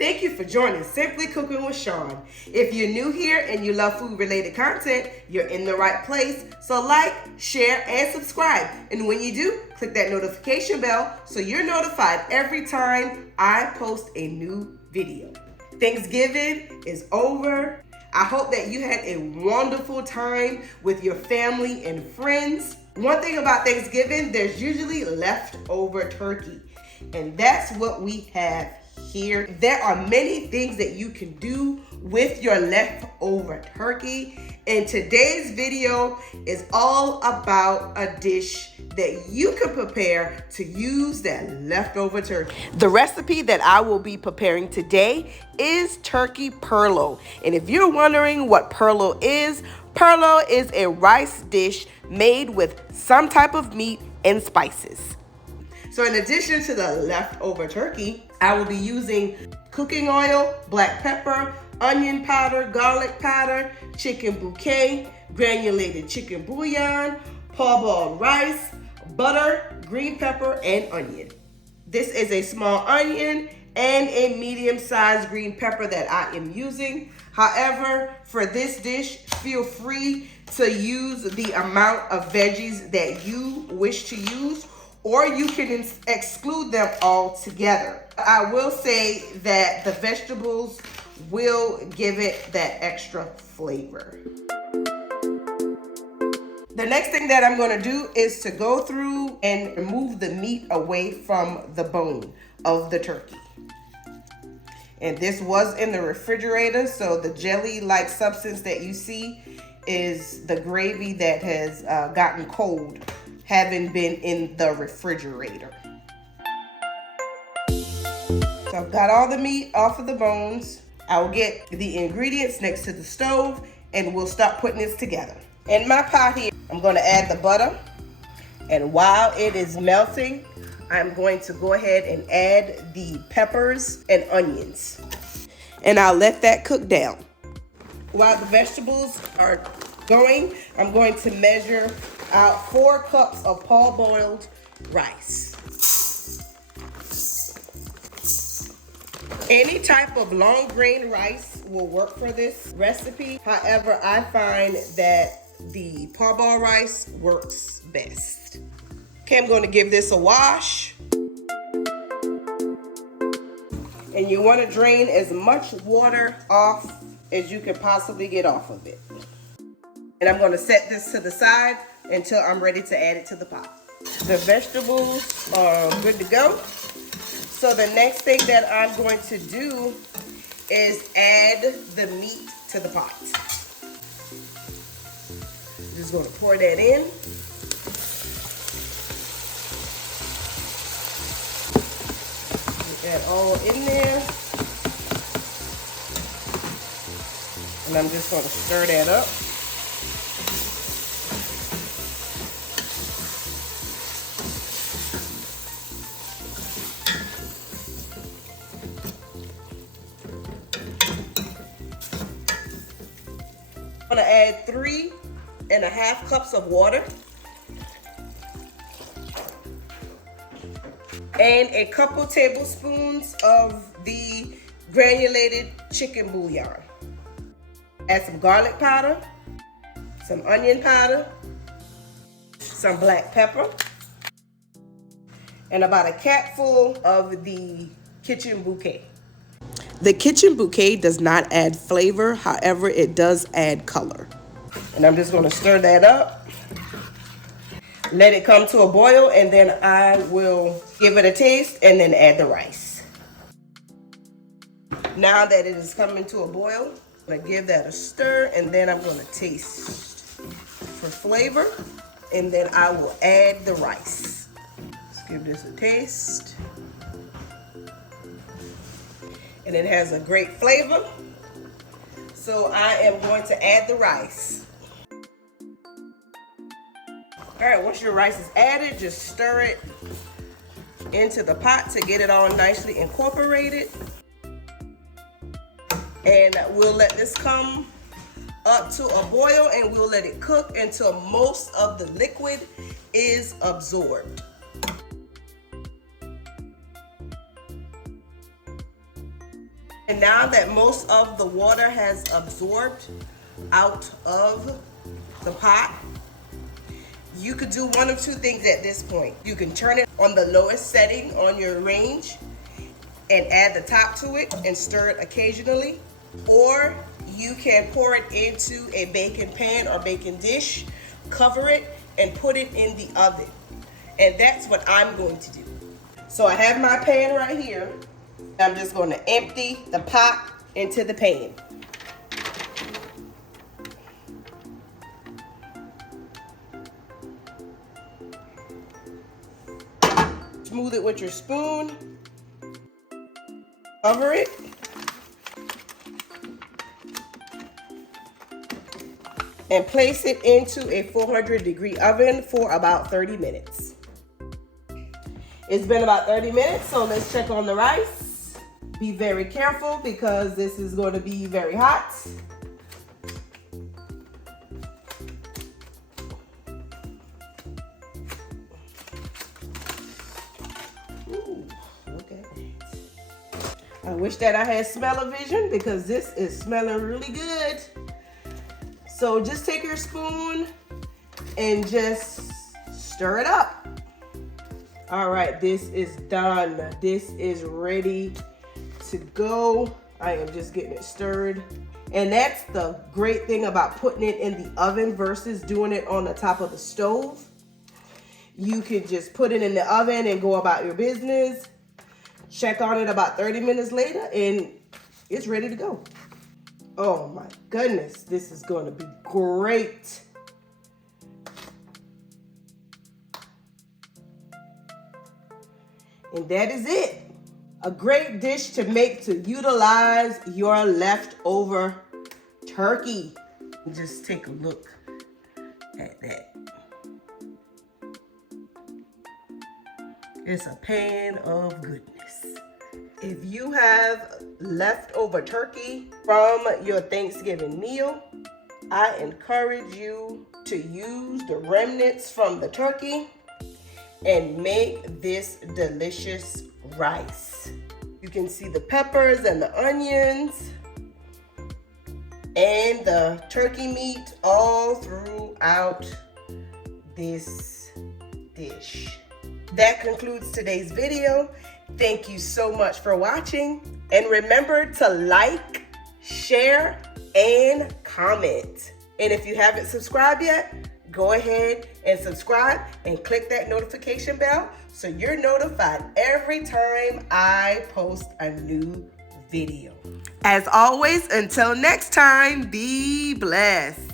Thank you for joining Simply Cooking with Shawn. If you're new here and you love food-related content, you're in the right place. So like, share, and subscribe. And when you do, click that notification bell so you're notified every time I post a new video. Thanksgiving is over. I hope that you had a wonderful time with your family and friends. One thing about Thanksgiving, there's usually leftover turkey. And that's what we have here. There are many things that you can do with your leftover turkey. And today's video is all about a dish that you can prepare to use that leftover turkey. The recipe that I will be preparing today is turkey perloo. And if you're wondering what perloo is a rice dish made with some type of meat and spices. So in addition to the leftover turkey, I will be using cooking oil, black pepper, onion powder, garlic powder, chicken bouquet, granulated chicken bouillon, parboiled rice, butter, green pepper, and onion. This is a small onion and a medium-sized green pepper that I am using. However, for this dish, feel free to use the amount of veggies that you wish to use, or you can exclude them altogether. I will say that the vegetables will give it that extra flavor. The next thing that I'm going to do is to go through and remove the meat away from the bone of the turkey. And this was in the refrigerator, so the jelly-like substance that you see is the gravy that has gotten cold, having been in the refrigerator. So I've got all the meat off of the bones. I will get the ingredients next to the stove and we'll start putting this together. In my pot here, I'm going to add the butter. And while it is melting, I'm going to go ahead and add the peppers and onions. And I'll let that cook down. While the vegetables are going, I'm going to measure out 4 cups of parboiled rice. Any type of long grain rice will work for this recipe. However, I find that the parboiled rice works best. Okay, I'm going to give this a wash. And you want to drain as much water off as you can possibly get off of it. And I'm going to set this to the side until I'm ready to add it to the pot. The vegetables are good to go. So the next thing that I'm going to do is add the meat to the pot. Just going to pour that in. Get that all in there. And I'm just going to stir that up. I'm going to add 3.5 cups of water and a couple tablespoons of the granulated chicken bouillon. Add some garlic powder, some onion powder, some black pepper, and about a capful of the kitchen bouquet. The kitchen bouquet does not add flavor, however, it does add color. And I'm just going to stir that up. Let it come to a boil, and then I will give it a taste and then add the rice. Now that it is coming to a boil, I'm going to give that a stir, and then I'm going to taste for flavor, and then I will add the rice. Let's give this a taste. And it has a great flavor. So I am going to add the rice. All right, once your rice is added, just stir it into the pot to get it all nicely incorporated. And we'll let this come up to a boil, and we'll let it cook until most of the liquid is absorbed. And now that most of the water has absorbed out of the pot, you could do one of two things at this point. You can turn it on the lowest setting on your range and add the top to it and stir it occasionally. Or you can pour it into a baking pan or baking dish, cover it, and put it in the oven. And that's what I'm going to do. So I have my pan right here. I'm just going to empty the pot into the pan. Smooth it with your spoon. Cover it. And place it into a 400-degree oven for about 30 minutes. It's been about 30 minutes, so let's check on the rice. Be very careful because this is going to be very hot. Ooh, look at that. I wish that I had smell-o-vision because this is smelling really good. So just take your spoon and just stir it up. All right, this is done. This is ready to go. I am just getting it stirred. And that's the great thing about putting it in the oven versus doing it on the top of the stove. You could just put it in the oven and go about your business. Check on it about 30 minutes later and it's ready to go. Oh my goodness, this is going to be great. And that is it. A great dish to make to utilize your leftover turkey. Just take a look at that. It's a pan of goodness. If you have leftover turkey from your Thanksgiving meal, I encourage you to use the remnants from the turkey and make this delicious rice. You can see the peppers and the onions and the turkey meat all throughout this dish. That concludes today's video. Thank you so much for watching. And remember to like, share, and comment. And if you haven't subscribed yet, go ahead and subscribe and click that notification bell so you're notified every time I post a new video. As always, until next time, be blessed.